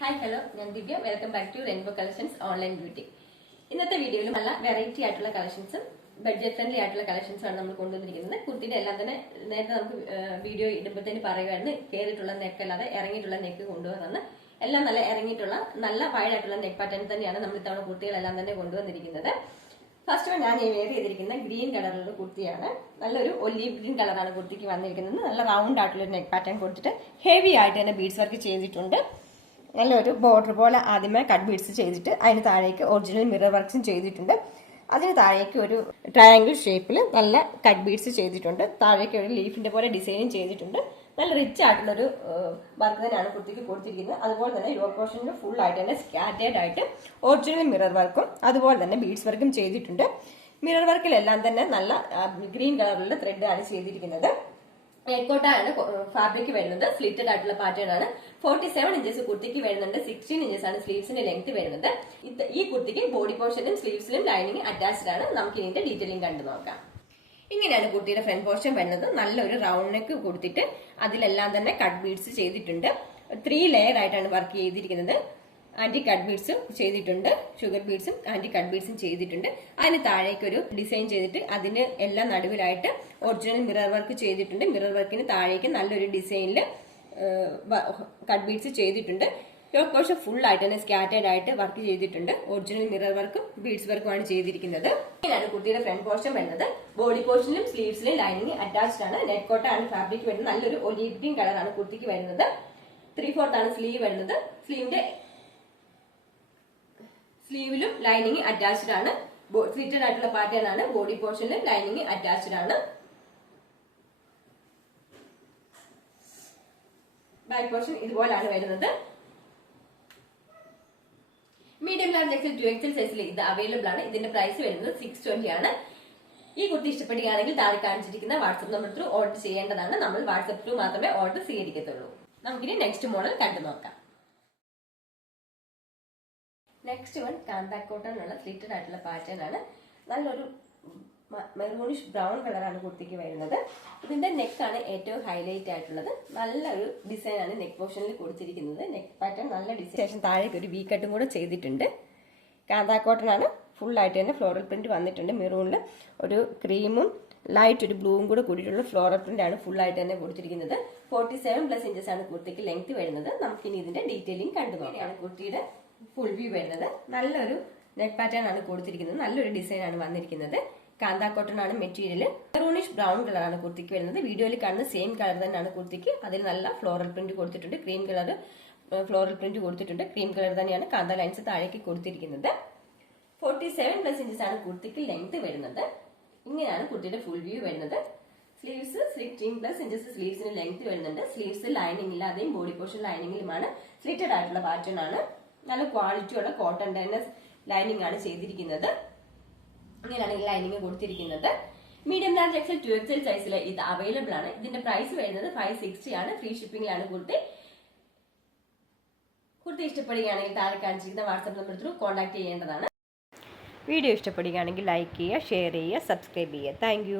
Hi hello, ഞാൻ Divya. Welcome back to Rainbow Collections online beauty. ഇന്നത്തെ വീഡിയോയിൽ നല്ല വെറൈറ്റി ആയിട്ടുള്ള കളക്ഷൻസും ബഡ്ജറ്റ് ഫ്രണ്ട്ലി ആയിട്ടുള്ള കളക്ഷൻസാണ് നമ്മൾ കൊണ്ടുവന്നിരിക്കുന്നത്. കുർത്തിയുടെ എല്ലാം തന്നെ നേരത്തെ നമുക്ക് വീഡിയോ ഇടുമ്പോഴത്തേന് പറയുമായിരുന്നു, കയറിയിട്ടുള്ള നെക്ക് അല്ലാതെ ഇറങ്ങിയിട്ടുള്ള നെക്ക് കൊണ്ടുവന്ന് എല്ലാം നല്ല ഇറങ്ങിയിട്ടുള്ള നല്ല വൈഡായിട്ടുള്ള നെക്ക് പാറ്റേൺ തന്നെയാണ് നമ്മൾ ഇത്തവണ കുർത്തികളെല്ലാം തന്നെ കൊണ്ടുവന്നിരിക്കുന്നത്. ഫസ്റ്റ് ഞാൻ വെയർ ചെയ്തിരിക്കുന്ന ഗ്രീൻ കളറിലുള്ള കുർത്തിയാണ്. നല്ലൊരു ഒലീവ് ഗ്രീൻ കളറാണ് കുർത്തിക്ക് വന്നിരിക്കുന്നത്. നല്ല റൗണ്ട് ആയിട്ടുള്ള നെക്ക് പാറ്റേൺ കൊടുത്തിട്ട് ഹെവി ആയിട്ട് തന്നെ ബീഡ്സ് വർക്ക് ചെയ്തിട്ടുണ്ട്. നല്ലൊരു ബോർഡർ പോലെ ആദ്യമേ കട്ട് ബീഡ്സ് ചെയ്തിട്ട് അതിന് താഴേക്ക് ഒറിജിനൽ മിറർ വർക്ക്സും ചെയ്തിട്ടുണ്ട്. അതിന് താഴേക്ക് ഒരു ട്രയാങ്കിൾ ഷേപ്പിൽ നല്ല കട്ട് ബീഡ്സ് ചെയ്തിട്ടുണ്ട്. താഴേക്ക് ഒരു ലീഫിന്റെ പോലെ ഡിസൈനും ചെയ്തിട്ടുണ്ട്. നല്ല റിച്ച് ആയിട്ടുള്ളൊരു വർക്ക് തന്നെയാണ് കുർത്തിക്ക് കൊടുത്തിരിക്കുന്നത്. അതുപോലെ തന്നെ യോക്ക് പോർഷനിൽ ഫുൾ ആയിട്ട് തന്നെ സ്കാറ്റേഡ് ആയിട്ട് ഒറിജിനൽ മിറർ വർക്കും അതുപോലെ തന്നെ ബീഡ്സ് വർക്കും ചെയ്തിട്ടുണ്ട്. മിറർ വർക്കിലെല്ലാം തന്നെ നല്ല ഗ്രീൻ കളറിലുള്ള ത്രെഡ് ആണ് ചെയ്തിരിക്കുന്നത്. എക്കോട്ടാണ് ഫാബ്രിക് വരുന്നത്. സ്ലിറ്റഡ് ആയിട്ടുള്ള പാറ്റേൺ ആണ്. 47 ഇഞ്ചസ് കുർത്തിക്ക് വരുന്നുണ്ട്. 16 ഇഞ്ചസ് ആണ് സ്ലീവ്സിന്റെ ലെങ്ത് വരുന്നത്. ഈ കുർത്തിക്ക് ബോഡി പോർഷനും സ്ലീവ്സിലും ലൈനിങ് അറ്റാച്ച്ഡ് ആണ്. നമുക്ക് ഇതിന്റെ ഡീറ്റെയിലിംഗ് കണ്ടു നോക്കാം. ഇങ്ങനെയാണ് കുർത്തിയുടെ ഫ്രണ്ട് പോർഷൻ വരുന്നത്. നല്ലൊരു റൗണ്ട് നെക്ക് കൊടുത്തിട്ട് അതിലെല്ലാം തന്നെ കട്ട് ബീഡ്സ് ചെയ്തിട്ടുണ്ട്. 3 ലെയർ ആയിട്ടാണ് വർക്ക് ചെയ്തിരിക്കുന്നത്. ആന്റി കട്ട് ബീഡ്സും ചെയ്തിട്ടുണ്ട്, ഷുഗർ ബീഡ്സും ആന്റി കട്ട് ബീഡ്സും ചെയ്തിട്ടുണ്ട്. അതിന് താഴേക്ക് ഒരു ഡിസൈൻ ചെയ്തിട്ട് അതിന് എല്ലാം നടുവിലായിട്ട് ഒറിജിനൽ മിറർ വർക്ക് ചെയ്തിട്ടുണ്ട്. മിറർ വർക്കിന് താഴേക്ക് നല്ലൊരു ഡിസൈനിൽ കട്ട് ബീഡ്സ് ചെയ്തിട്ടുണ്ട്. യോക്ക് പോർഷൻ ഫുൾ ആയിട്ട് തന്നെ സ്കാറ്റേഡ് ആയിട്ട് വർക്ക് ചെയ്തിട്ടുണ്ട്. ഒറിജിനൽ മിറർ വർക്കും ബീഡ്സ് വർക്കുമാണ് ചെയ്തിരിക്കുന്നത്. ഇങ്ങനെയാണ് കുർത്തിയുടെ ഫ്രണ്ട് പോർഷൻ വരുന്നത്. ബോഡി പോർഷനിലും സ്ലീവ്സിലും ലൈനിങ് അറ്റാച്ച്ഡ് ആണ്. നെറ്റ് കോട്ടാണ് ഫാബ്രിക് വരുന്നത്. നല്ലൊരു ഒലീവ് ഗ്രീൻ കളറാണ് കുർത്തിക്ക് വരുന്നത്. 3/4 ആണ് സ്ലീവ് വരുന്നത്. സ്ലീവിലും ലൈനിങ് അറ്റാച്ച്ഡ് ആണ്. സ്ലിറ്റഡ് ആയിട്ടുള്ള പാറ്റേൺ ആണ്. ബോഡി പോർഷനിലും ലൈനിങ് അറ്റാച്ച്ഡ് ആണ്. ബാക്ക് പോർഷൻ ഇതുപോലാണ് വരുന്നത്. മീഡിയം ലാർജ് എക്സൽ 2XL സൈസിൽ ഇത് അവൈലബിൾ ആണ്. ഇതിന്റെ പ്രൈസ് വരുന്നത് 620 ആണ്. ഈ കുർത്തി ഇഷ്ടപ്പെടുകയാണെങ്കിൽ താഴെ കാണിച്ചിരിക്കുന്ന വാട്സ്ആപ്പ് നമ്പർ ത്രൂ ഓർഡർ ചെയ്യേണ്ടതാണ്. നമ്മൾ വാട്സ്ആപ്പ് ത്രൂ മാത്രമേ ഓർഡർ സ്വീകരിക്കത്തുള്ളൂ. നമുക്കിനി നെക്സ്റ്റ് മോഡൽ കണ്ടു നോക്കാം. നെക്സ്റ്റ് വൺ കാന്താ കോട്ടൺ ഉള്ള സ്ലിറ്റഡ് ആയിട്ടുള്ള പാറ്റേൺ ആണ്. നല്ലൊരു മെറൂണിഷ് ബ്രൗൺ കളറാണ് കുർത്തിക്ക് വരുന്നത്. ഇതിന്റെ നെക്കാണ് ഏറ്റവും ഹൈലൈറ്റ് ആയിട്ടുള്ളത്. നല്ലൊരു ഡിസൈൻ ആണ് നെക്ക് പോർഷനിൽ കൊടുത്തിരിക്കുന്നത്. നെക്ക് പാറ്റേൺ നല്ല ഡിസൈൻ. ശേഷം താഴേക്ക് ഒരു വി കട്ടും കൂടെ ചെയ്തിട്ടുണ്ട്. കാന്താ കോട്ടൺ ആണ്. ഫുൾ ആയിട്ട് തന്നെ ഫ്ലോറൽ പ്രിന്റ് വന്നിട്ടുണ്ട്. മെറൂണിൽ ഒരു ക്രീമും ലൈറ്റ് ഒരു ബ്ലൂവും കൂടെ കൂടിയിട്ടുള്ള ഫ്ലോറൽ പ്രിന്റ് ആണ് ഫുൾ ആയിട്ട് തന്നെ കൊടുത്തിരിക്കുന്നത്. 47+ ഇഞ്ചസ് ആണ് കുർത്തിക്ക് ലെങ്ത് വരുന്നത്. നമുക്കിനി ഇതിന്റെ ഡീറ്റെയിലിംഗ് കണ്ടു നോക്കാം. കുർത്തിയുടെ ഫുൾ വ്യൂ വരുന്നത്. നല്ലൊരു നെക്ക് പാറ്റേൺ ആണ് കൊടുത്തിരിക്കുന്നത്. നല്ലൊരു ഡിസൈൻ ആണ് വന്നിരിക്കുന്നത്. കാന്താ കോട്ടൺ ആണ് മെറ്റീരിയൽ. മെറൂണിഷ് ബ്രൗൺ കളറാണ് കുർത്തിക്ക് വരുന്നത്. വീഡിയോയിൽ കാണുന്ന സെയിം കളർ തന്നെയാണ് കുർത്തിക്ക്. അതിൽ നല്ല ഫ്ലോറൽ പ്രിന്റ് കൊടുത്തിട്ടുണ്ട്. ക്രീം കളർ ഫ്ലോറൽ പ്രിന്റ് കൊടുത്തിട്ടുണ്ട്. ക്രീം കളർ തന്നെയാണ് കാന്താ ലൈൻസ് താഴേക്ക് കൊടുത്തിരിക്കുന്നത്. 47+ ഇഞ്ചസ് ആണ് കുർത്തിക്ക് ലെങ്ത് വരുന്നത്. ഇങ്ങനെയാണ് കുർത്തിയുടെ ഫുൾ വ്യൂ വരുന്നത്. സ്ലീവ്സ് 16+ ഇഞ്ചസ് സ്ലീവ്സിന് ലെങ്ത് വരുന്നുണ്ട്. സ്ലീവ്സ് ലൈനിങ് ഇല്ലാതെയും ബോഡി പോർഷൻ ലൈനിങ്ങിലുമാണ്. സ്ലിറ്റഡ് ആയിട്ടുള്ള പാറ്റേൺ ആണ്. നല്ല ക്വാളിറ്റിയുള്ള കോട്ടൺ തന്നെ ലൈനിങ് ആണ് ചെയ്തിരിക്കുന്നത്. ഇങ്ങനെയാണ് ഈ ലൈനിങ് കൊടുത്തിരിക്കുന്നത്. മീഡിയം ലാർജ് എക്സൽ 2XL സൈസിൽ ഇത് അവൈലബിൾ ആണ്. ഇതിന്റെ പ്രൈസ് വരുന്നത് 560 ആണ്. ഫ്രീ ഷിപ്പിംഗിലാണ് കുർത്തി. കുർത്തി ഇഷ്ടപ്പെടുകയാണെങ്കിൽ താഴെ കാണിച്ചിരിക്കുന്ന വാട്സ്ആപ്പ് നമ്പർ ത്രൂ കോൺടാക്ട് ചെയ്യേണ്ടതാണ്. വീഡിയോ ഇഷ്ടപ്പെടുകയാണെങ്കിൽ ലൈക്ക് ചെയ്യുക, ഷെയർ ചെയ്യുക, സബ്സ്ക്രൈബ് ചെയ്യുക. താങ്ക്